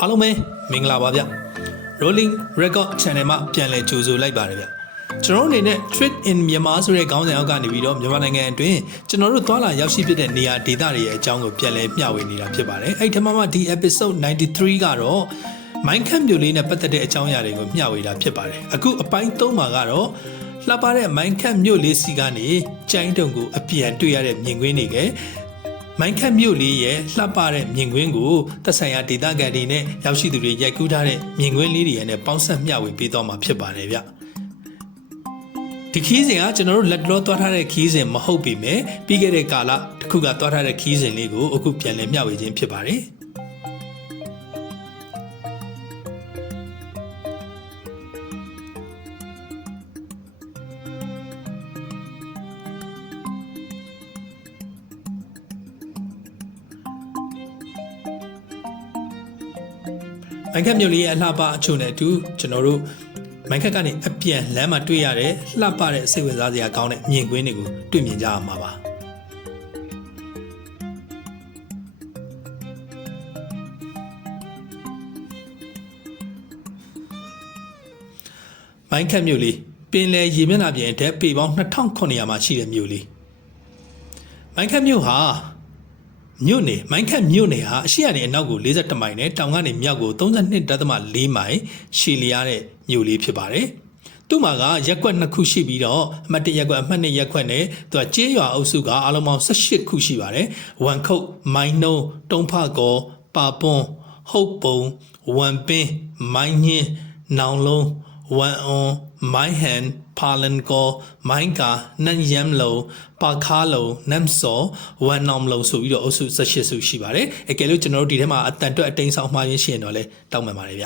အားလုံးပဲမင်္ဂလာပါဗျ Rolling Record Channel မှာပြန်လည်ကြိုဆိုလိုက်ပါတယ်ဗျကျွန်တော်တို့အနေနဲ့ Trade in Myanmar ဆိုတဲ့ခေါင်းစဉ်အောက်ကနေပြီးတော့မြန်မာနိုင်ငံအတွင်းကျွန်တော်တို့သွာလာရောက်ရှိဖြစ်တဲ့နေရာဒေသတွေရဲ့အကြောင်းကိုပြန်လည်မျှဝေနေတာဖြစ်ပါတယ်အဲ့ဒီထက်မှမှဒီ episode 93ကတော့ Minecraft မျိုးလေးနဲ့ပတ်သက်တဲ့အကြောင်းအရာတွေကိုမျှဝေတာဖြစ်ပါတယ်အခုအပိုင်း3မှာကတော့လှပတဲ့ Minecraft မျိုးလေးစီကနေကျိုင်းတုံကိုအပြန်တွေ့ရတဲ့မြင်ကွင်းတွေက မိုင်းခတ်မြို့လေးရဲ့လှပတဲ့မြင်ကွင်းကိုသက်ဆိုင်ရာဒေသခံတွေနဲ့ရောက်ရှိသူတွေရိုက်ကူးထားတဲ့မြင်ကွင်းလေးတွေနဲ့ပေါင်းစပ်မျှဝေပေးသွားမှာဖြစ်ပါတယ်ဗျဒီခီးစဉ်ကကျွန်တော်တို့လက်တော်သွားထားတဲ့ခီးစဉ်မဟုတ်ပေမဲ့ပြီးခဲ့တဲ့ကာလတစ်ခုကသွားထားတဲ့ခီးစဉ်လေးကိုအခုပြန်လည်မျှဝေခြင်းဖြစ်ပါတယ် မိုင်းခတ်မြို့လေးရဲ့အလှပအချို့နဲ့အတူကျွန်တော်တို့မိုင်းခတ်ကနေအပြန်လမ်းမှာတွေ့ရတဲ့လှပတဲ့စိတ်ဝင်စားစရာကောင်းတဲ့မြင်ကွင်းတွေကိုတွေ့မြင်ကြရမှာပါမိုင်းခတ်မြို့လေးပင်လယ်ရေမျက်နှာပြင်အထက်ပေပေါင်း2900မှာရှိတဲ့မြို့လေးမိုင်းခတ်မြို့ဟာ မြို့နယ်မိုင်းခတ်မြို့နယ်ဟာအရှိရနေအနောက်ကို42မိုင်နဲ့တောင်ကနေမြောက်ကို32.4မိုင်ရှည်လျားတဲ့မြို့လေးဖြစ်ပါတယ်။သူ့မှာကရက်ကွက်နှစ်ခုရှိပြီးတော့အမှတ်1ရက်ကွက်အမှတ်2ရက်ကွက်နဲ့သူကကျေးရွာအုပ်စုကအလုံးပေါင်း18ခုရှိပါတယ်။ဝမ်ခုတ်မိုင်းနှုံတုံးဖကောပါပွန်ဟုတ်ပုံဝမ်ပင်းမိုင်းညင်းနောင်လုံးဝမ်အွန် မိုင်းဟန်ဖာလန်ကိုမိုင်းကာနန်ယမ်လုံပါခါလုံနမ်စောဝမ်နောင်လုံဆိုပြီးတော့အုပ်စု18စုရှိပါတယ်အကယ်လို့ကျွန်တော်တို့ဒီထဲမှာအတန်တွက်အတိန်ဆောင်မှားရင်းရှိရင်တော့လဲတောင်းပန်ပါတယ်ဗျ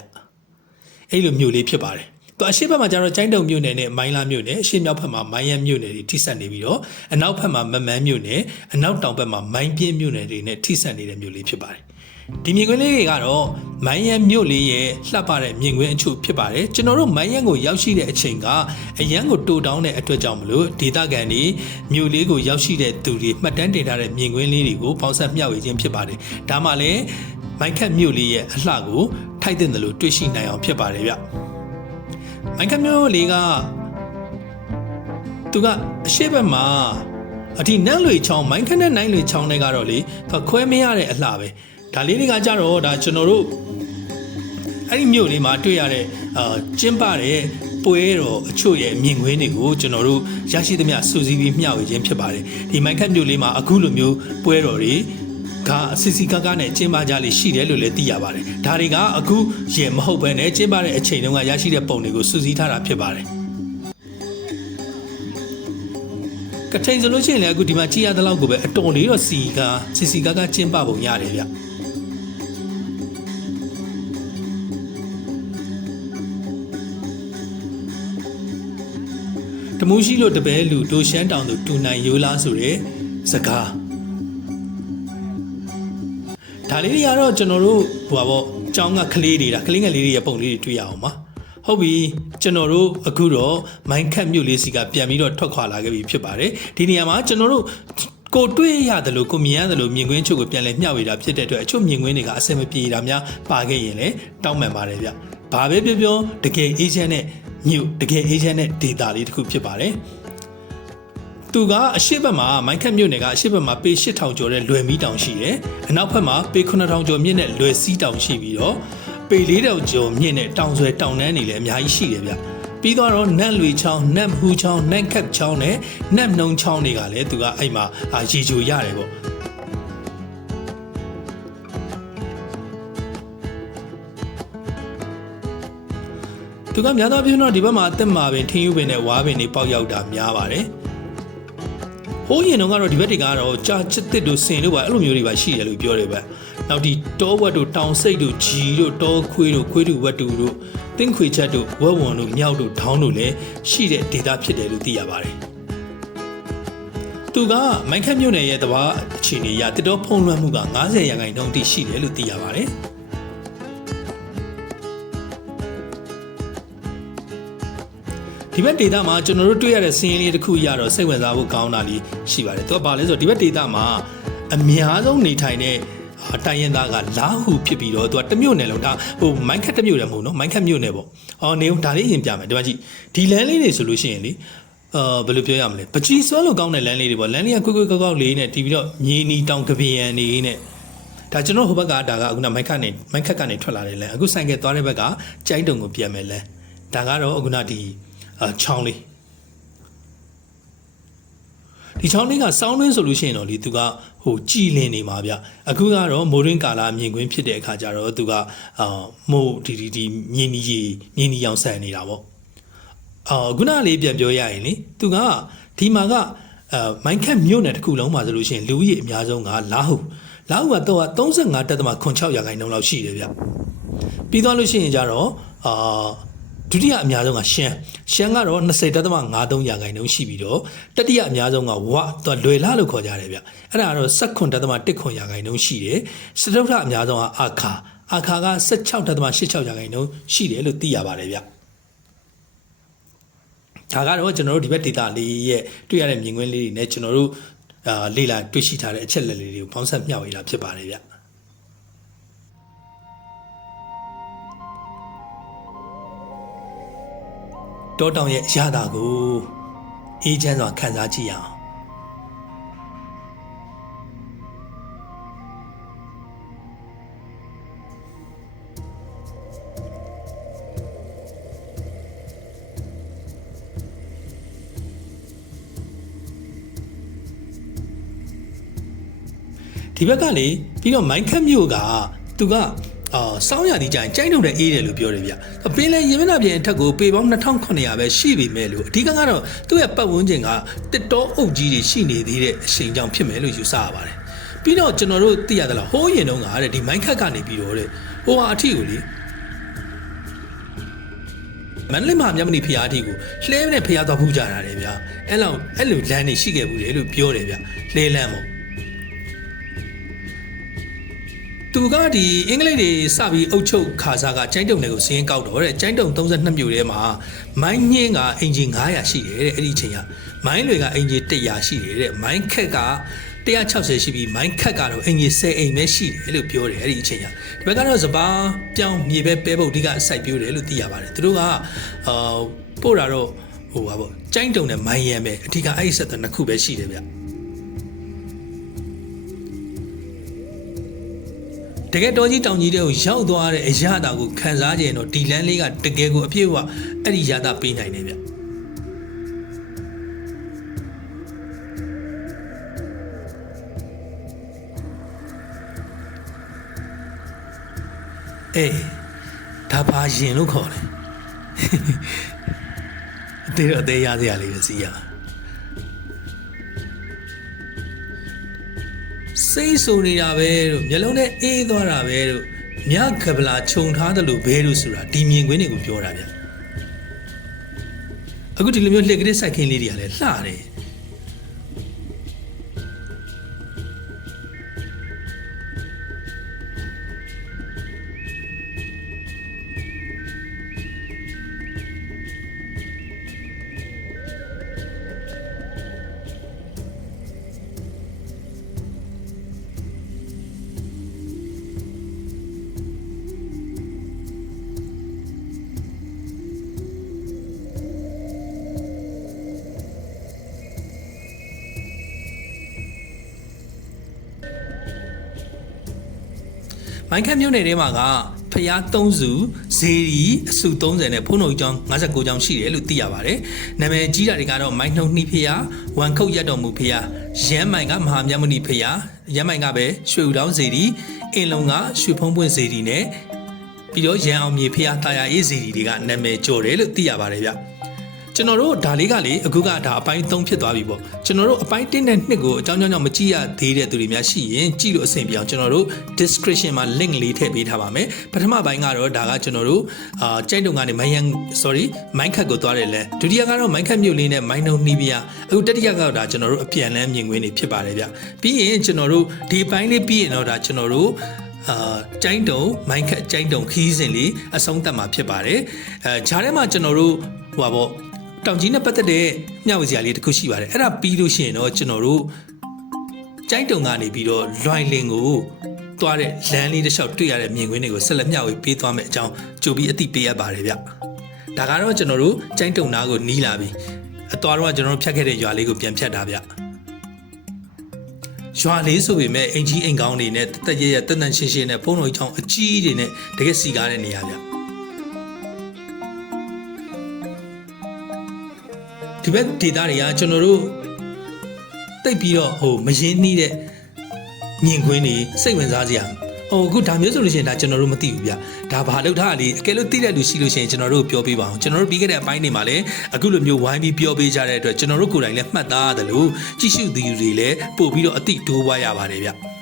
အဲ့လိုမျိုးလေးဖြစ်ပါတယ်သူအရှိဘက်မှာကျတော့ကျိုင်းတုံမြို့နယ်နဲ့မိုင်းလာမြို့နယ်အရှိမြောက်ဘက်မှာမိုင်းရမ်မြို့နယ်တွေထိစပ်နေပြီးတော့အနောက်ဘက်မှာမမန်းမြို့နယ်အနောက်တောင်ဘက်မှာမိုင်းပြင်းမြို့နယ်တွေနဲ့ထိစပ်နေတဲ့မြို့လေးဖြစ်ပါတယ် ဒီမြင်ကွင်းလေးတွေကတော့မိုင်းရန်မြို့လေးရဲ့လှပတဲ့မြင်ကွင်းအချို့ဖြစ်ပါတယ်ကျွန်တော်တို့မိုင်းရန်ကိုရောက်ရှိတဲ့အချိန်ကအရန်ကိုတိုးတောင်းတဲ့အတွက်ကြောင့်မလို့ဒေသခံတွေမြို့လေးကိုရောက်ရှိတဲ့သူတွေမှတ်တမ်းတင်ထားတဲ့မြင်ကွင်းလေးတွေကိုပေါင်းစပ်မျှဝေခြင်းဖြစ်ပါတယ်ဒါမှလည်းမိုင်းခတ်မြို့လေးရဲ့အလှကိုထိုက်တဲ့တယ်လို့တွေ့ရှိနိုင်အောင်ဖြစ်ပါတယ်ဗျမိုင်းခတ်မြို့လေးကသူကအရှိဘက်မှာအဒီနန်းလွေချောင်းမိုင်းခတ်နဲ့နိုင်လွေချောင်းတွေကတော့လေသူခွဲမရတဲ့အလှပဲ ဒါလေးတွေကကြတော့ဒါကျွန်တော်တို့အဲ့ဒီမြို့လေးမှာတွေ့ရတဲ့အာကျင်းပတဲ့ပွဲတော်အချို့ရဲ့မြင်ကွင်းတွေကိုကျွန်တော်တို့ရရှိသမျှစူးစီးပြီးမျှဝေခြင်းဖြစ်ပါတယ်ဒီမိုက်ခတ်မြို့လေးမှာအခုလိုမျိုးပွဲတော်တွေကအစီစီကားကားနဲ့ကျင်းပကြလေးရှိတယ်လို့လည်းသိရပါတယ်ဒါတွေကအခုရေမဟုတ်ဘဲနဲ့ကျင်းပတဲ့အချိန်တုန်းကရရှိတဲ့ပုံတွေကိုစူးစီးထားတာဖြစ်ပါတယ်ကထိန်ဆိုလို့ရှိရင်လည်းအခုဒီမှာကြည်ရတဲ့လောက်ကိုပဲအတော်လေးတော့စီကားစီစီကားကားကျင်းပပုံရတယ်ဗျ တမူးရှိလို့တပဲလူဒိုရှမ်းတောင်သူတူနိုင်ရိုးလားဆိုတဲ့စကားဒါလေးတွေကတော့ကျွန်တော်တို့ဟိုပါပေါ့ကျောင်းကကလေးတွေဒါကလေးငယ်လေးတွေရဲ့ပုံလေးတွေတွေ့ရအောင်ပါဟုတ်ပြီကျွန်တော်တို့အခုတော့မိုင်းခတ်မြို့လေးစီကပြန်ပြီးတော့ထွက်ခွာလာခဲ့ပြီဖြစ်ပါတယ်ဒီနေရာမှာကျွန်တော်တို့ကိုတွေ့ရတယ်လို့ကိုမြင်ရတယ်လို့မြင်ကွင်းချုပ်ကိုပြန်လဲမျှဝေတာဖြစ်တဲ့အတွက်အချို့မြင်ကွင်းတွေကအဆင်မပြေတာများပါခဲ့ရင်လည်းတောင်းပန်ပါတယ်ဗျဘာပဲပြောပြောတကယ်အေဂျင့်နဲ့ မြို့တကယ်အေဂျင့်နဲ့ဒေတာလေးတစ်ခုဖြစ်ပါတယ်သူကအရှိဘက်မှာမိုင်းခတ်မြို့နယ်ကအရှိဘက်မှာပေ8000ကျော်တဲ့လွယ်မီတောင်ရှိတယ်။အနောက်ဘက်မှာပေ9000ကျော်မြင့်တဲ့လွယ်စီးတောင်ရှိပြီးတော့ပေ4000ကျော်မြင့်တဲ့တောင်ဆွဲတောင်တန်းတွေလည်းအများကြီးရှိတယ်ဗျ။ပြီးတော့နတ်လွေချောင်းနတ်ဟူချောင်းနတ်ခတ်ချောင်းနဲ့နတ်နှုံချောင်းတွေကလည်းသူကအဲ့မှာအာရေချိုရတယ်ပေါ့။ သူကများသောအားဖြင့်တော့ဒီဘက်မှာအသက်မှာပင်ထင်းယူပင်နဲ့ဝါပင်တွေပေါက်ရောက်တာများပါတယ်။ဟိုးရင်တော့ကတော့ဒီဘက်တွေကတော့ကြာချစ်တစ်တို့ဆင်တို့ပါအဲ့လိုမျိုးတွေပါရှိတယ်လို့ပြောတယ်ဗျ။နောက်ဒီတောဝက်တို့တောင်စိတ်တို့ဂျီတို့တောခွေးတို့ခွေးတူဝက်တူတို့တင်းခွေချက်တို့ဝက်ဝွန်တို့မြောက်တို့ဒေါင်းတို့လည်းရှိတဲ့ဒေတာဖြစ်တယ်လို့သိရပါတယ်။သူကမိုင်းခတ်မြို့နယ်ရဲ့တဘာအခြေအနေအရတစ်တော်ဖုံးလွှမ်းမှုက90ရာခိုင်နှုန်းတိရှိတယ်လို့သိရပါတယ်။ ဒီဘက်ဒေတာမှာကျွန်တော်တို့တွေ့ရတဲ့စီးရင်လေးတစ်ခုရတော့စိတ်ဝင်စားဖို့ကောင်းတာလေးရှိပါတယ်။သူကဘာလဲဆိုတော့ဒီဘက်ဒေတာမှာအများဆုံးနေထိုင်တဲ့အာတိုင်းရင်သားကလာဟုဖြစ်ပြီးတော့သူကတစ်မြို့နယ်လုံးဒါဟိုမိုင်းခတ်တစ်မြို့နယ်မဟုတ်နော်မိုင်းခတ်မြို့နယ်ပေါ့အော်နေဦးဒါလေးရင်ပြမယ်ဒီမှာကြည့်ဒီလမ်းလေးတွေဆိုလို့ရှိရင်လေအာဘယ်လိုပြောရမလဲပကြီးစွဲလို့ကောင်းတဲ့လမ်းလေးတွေပေါ့လမ်းလေးကကွိတ်ကွိတ်ကောက်ကောက်လေးနဲ့တီးပြီးတော့မြေနီတောင်ကပင်ရန်နေနဲ့ဒါကျွန်တော်ဟိုဘက်ကဒါကအခုနမိုက်ခတ်နေမိုက်ခတ်ကနေထွက်လာတယ်လဲအခုဆိုင်ကသွားတဲ့ဘက်ကကြိုင်းတုံကိုပြန်မယ်လဲဒါကတော့အခုနဒီ အာချောင်းလေးဒီချောင်းလေးကစောင်းတွင်းဆိုလို့ရှိရင်တော့လေသူကဟိုကြည်လင်နေမှာဗျအခုကတော့မိုးရင်းကာလာမြင်ကွင်းဖြစ်တဲ့အခါကျတော့သူကအာမို့ဒီဒီဒီမြင်းကြီးမြင်းကြီးရောင်ဆန်နေတာပေါ့အော်ခုနလေးပြန်ပြောရရင်လေသူကဒီမှာကအဲမိုင်းခတ်မြို့နယ်တစ်ခုလုံးမှာဆိုလို့ရှိရင်လူဦးရေအများဆုံးကလာဟုလာဟုကတော့35.6ရာခိုင်နှုန်းလောက်ရှိတယ်ဗျပြီးသွားလို့ရှိရင်ကြတော့အာ ဒုတိယအများဆုံးကရှမ်းရှမ်းကတော့20.53ရာခိုင်နှုန်းရှိပြီးတော့တတိယအများဆုံးကဝသူကလွယ်လာလို့ခေါ်ကြတယ်ဗျအဲ့ဒါကတော့19.1ရာခိုင်နှုန်းရှိတယ်စတုထအများဆုံးကအာခါအာခါက16.86ရာခိုင်နှုန်းရှိတယ်လို့သိရပါတယ်ဗျဒါကတော့ကျွန်တော်တို့ဒီဘက် data လေးရဲ့တွေ့ရတဲ့မြင်ကွင်းလေးတွေနဲ့ကျွန်တော်တို့အာလေ့လာတွေ့ရှိထားတဲ့အချက်လက်လေးတွေကိုပေါင်းစပ်မျှဝေတာဖြစ်ပါတယ်ဗျ တောတောင်ရဲ့အရသာကိုအေးချမ်းစွာခံစားကြည့်ရအောင်ဒီဘက်ကလေပြီးတော့မိုင်းခတ်မြို့ကသူက အာစောင်းရည်ကြရင်ကြိုင်းတုံတဲ့အေးတယ်လို့ပြောတယ်ဗျ။ပင်လေရေမနာပြင်အထက်ကိုပေပေါင်း2900ပဲရှိပြီမဲ့လို့အဓိကကတော့သူ့ရဲ့ပတ်ဝန်းကျင်ကတစ်တောအုပ်ကြီးတွေရှိနေသေးတဲ့အချိန်ကြောင့်ဖြစ်မယ်လို့ယူဆရပါတယ်။ပြီးတော့ကျွန်တော်တို့သိရတယ်လားဟိုးရင်တုန်းကတဲ့ဒီမိုင်းခတ်ကနေပြီးတော့တဲ့ဟိုဟာအထီကိုလေမန္တလေးမှာမြတ်မဏိဖျားအထီကိုလှဲနဲ့ဖျားသွားဖူးကြတာတယ်ဗျ။အဲ့လောက်အဲ့လိုလမ်းနေရှိခဲ့ဘူးလေလို့ပြောတယ်ဗျ။လှဲလမ်းပေါ့ သူကဒီအင်္ဂလိပ်တွေစပြီးအုပ်ချုပ်ခါစားကကျိုင်းတုံတွေကိုစင်းကောက်တော့တဲ့ကျိုင်းတုံ32မြို့ထဲမှာမိုင်းညင်းကအင်ဂျင်900ရှိတယ်တဲ့အဲ့ဒီအချိန်ကမိုင်းတွေကအင်ဂျင်100ရှိတယ်တဲ့မိုင်းခက်က160ရှိပြီးမိုင်းခက်ကတော့အင်ဂျင်10အိမ်ပဲရှိတယ်လို့ပြောတယ်အဲ့ဒီအချိန်ကဒီဘက်ကတော့စပားပြောင်းမြေပဲပဲပုတ်အဓိကစိုက်ပြိုးတယ်လို့သိရပါတယ်သူတို့ကအာပို့တာတော့ဟိုပါပေါ့ကျိုင်းတုံနဲ့မိုင်းရံပဲအဓိကအဲ့ဒီဆက်တဲ့နှစ်ခုပဲရှိတယ်ဗျ တကယ်တော်ကြီးတောင်ကြီးတွေကိုရောက်သွားတဲ့အရာတာကိုခံစားကြရင်တော့ဒီလမ်းလေးကတကယ်ကိုအပြည့်အဝအဲ့ဒီရာတာပေးနိုင်တယ်ဗျအေးဒါပါရင်လို့ခေါ်တယ်အသေးတော့အသေးရစရာလေးပဲစီးရတာ စိတ်ဆူနေတာပဲတို့မျက်လုံးနဲ့အေးသွားတာပဲတို့မြကပလာခြုံထားတယ်လို့ဘဲလို့ဆိုတာဒီမြင်ကွင်းတွေကိုပြောတာဗျအခုဒီလိုမျိုးလှက်ကလေးစိုက်ခင်းလေးတွေကလည်းလှတယ် မိုင်းခတ်မြို့နယ်ထဲမှာကဖျား3စုဇေရီအစု30နဲ့ဖုန်းတော်ကြီးကျောင်း59ကျောင်းရှိတယ်လို့သိရပါတယ်။နာမည်ကြီးတာတွေကတော့မိုင်းနှုံနှီးဖျားဝမ်ခုတ်ရက်တော်မူဖျားရမ်းမိုင်ကမဟာမြတ်မဏိဖျားရမ်းမိုင်ကပဲရွှေဦးတောင်းဇေရီအင်လုံကရွှေဖုံးပွင့်ဇေရီနဲ့ပြီးတော့ရန်အောင်မြေဖျားတာယာအေးဇေရီတွေကနာမည်ကျော်တယ်လို့သိရပါတယ်ဗျ။ ကျွန်တော်တို့ဒါလေးကလေအခုကဒါအပိုင်း3ဖြစ်သွားပြီပေါ့ကျွန်တော်တို့အပိုင်း1နဲ့2ကိုအကြောင်းကြောင့်ကြောင့်မကြည့်ရသေးတဲ့သူတွေများရှိရင်ကြည့်လို့အဆင်ပြေအောင်ကျွန်တော်တို့ description မှာ link လေးထည့်ပေးထားပါမယ်ပထမပိုင်းကတော့ဒါကကျွန်တော်တို့အာကြိုက်တုံကနေမိုင်းယန် sorry မိုင်းခတ်ကိုသွားတယ်လဲဒုတိယကတော့မိုင်းခတ်မြို့လေးနဲ့မိုင်းနှုံနှီးပြအခုတတိယကတော့ဒါကျွန်တော်တို့အပြန်လန်းမြင်ကွင်းတွေဖြစ်ပါတယ်ဗျပြီးရင်ကျွန်တော်တို့ဒီပိုင်းလေးပြီးရင်တော့ဒါကျွန်တော်တို့အာကျိုင်းတုံမိုင်းခတ်ကျိုင်းတုံခီးစဉ်လေးအဆုံးသတ်မှာဖြစ်ပါတယ်အဲဂျားထဲမှာကျွန်တော်တို့ဟိုပါပေါ့ တောင်ကြီးနဲ့ပတ်သက်တဲ့မျှဝေစရာလေးတစ်ခုရှိပါတယ်အဲ့ဒါပြီးလို့ရှိရင်တော့ကျွန်တော်တို့ကျိုင်းတုံကနေပြီးတော့လွိုင်လင်ကိုသွားတဲ့လမ်းလေးတစ်လျှောက်တွေ့ရတဲ့မြင်ကွင်းတွေကိုဆက်လက်မျှဝေပေးသွားမယ်အကြောင်းကြိုပြီးအသိပေးရပါတယ်ဗျဒါကတော့ကျွန်တော်တို့ကျိုင်းတုံနာကိုနီးလာပြီအသွားတော့ကျွန်တော်တို့ဖြတ်ခဲ့တဲ့ရွာလေးကိုပြန်ဖြတ်တာဗျရွာလေးဆိုပေမဲ့အင်ကြီးအိမ်ကောင်းတွေနဲ့တက်တက်ရရတက်တန်ရှင်းရှင်းနဲ့ဖုန်းတော်ကြီးချောင်းအကြီးတွေနဲ့တကယ်စီကားတဲ့နေရာဗျ ဒီဘက်ဒေတာတွေကကျွန်တော်တို့တိတ်ပြီးတော့ဟိုမရင်းနှီးတဲ့မြင်ကွင်းတွေစိတ်ဝင်စားစရာဟိုအခုဒါမျိုးဆိုလို့ရှိရင်ဒါကျွန်တော်တို့မသိဘူးဗျဒါဘာလို့ထားလေအကယ်လို့သိတဲ့လူရှိလို့ရှိရင်ကျွန်တော်တို့ပြောပြပါအောင်ကျွန်တော်တို့ပြီးခဲ့တဲ့အပိုင်းတွေမှာလည်းအခုလိုမျိုးဝိုင်းပြီးပြောပေးကြတဲ့အတွက်ကျွန်တော်တို့ကိုယ်တိုင်လည်းမှတ်သားရတယ်လို့ကြည့်ရှုသူတွေလည်းပို့ပြီးတော့အတိတိုးပွားရပါတယ်ဗျ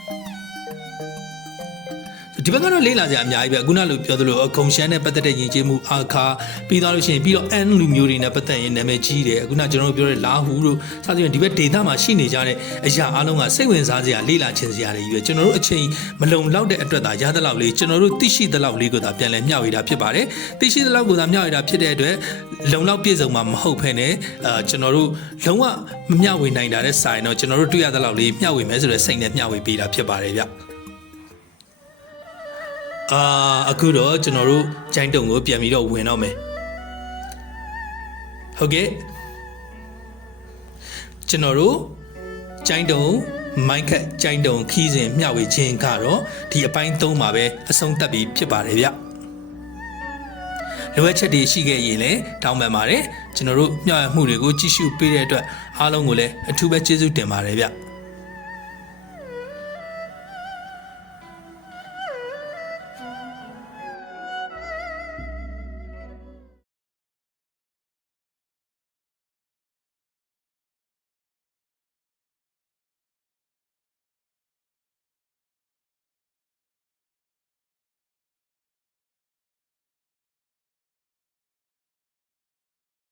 ဒီဘက်ကတော့လေးလာကြအများကြီးပဲအခုနလိုပြောသလိုအကုံရှမ်းနဲ့ပတ်သက်တဲ့ယဉ်ကျေးမှုအာခါပြီးသွားလို့ရှိရင်ပြီးတော့အန်လူမျိုးတွေနဲ့ပတ်သက်ရင်နာမည်ကြီးတယ်အခုနကျွန်တော်တို့ပြောတဲ့လာဟူတို့စသဖြင့်ဒီဘက်ဒေသမှာရှိနေကြတဲ့အရာအလုံးကစိတ်ဝင်စားစရာလေးလာခြင်းစရာတွေကြီးပဲကျွန်တော်တို့အချိန်မလုံလောက်တဲ့အတွက်သာရသလောက်လေးကျွန်တော်တို့သိရှိသလောက်လေးကိုသာပြန်လည်မျှဝေတာဖြစ်ပါတယ်သိရှိသလောက်ကိုသာမျှဝေတာဖြစ်တဲ့အတွက်လုံလောက်ပြည့်စုံမှာမဟုတ်ဖ ೇನೆ အာကျွန်တော်တို့လုံးဝမမျှဝေနိုင်တာတဲ့ဆိုင်တော့ကျွန်တော်တို့တွေ့ရသလောက်လေးမျှဝေမယ်ဆိုတဲ့စိတ်နဲ့မျှဝေပေးတာဖြစ်ပါတယ်ဗျ အာအခုတော့ကျွန်တော်တို့ဂျိုင်းတုံကိုပြန်ပြီးတော့ဝင်တော့မယ်ဟုတ်ကဲ့ကျွန်တော်တို့ဂျိုင်းတုံမိုက်ခတ်ဂျိုင်းတုံခီးစဉ်မျှဝေခြင်းကတော့ဒီအပိုင်း၃မှာပဲအဆုံးသတ်ပြီးဖြစ်ပါတယ်ဗျလိုအပ်ချက်တွေရှိခဲ့ရင်လည်းတောင်းပန်ပါတယ်ကျွန်တော်တို့မျှဝေမှုတွေကိုကြည့်ရှုပေးတဲ့အတွက်အားလုံးကိုလည်းအထူးပဲကျေးဇူးတင်ပါတယ်ဗျ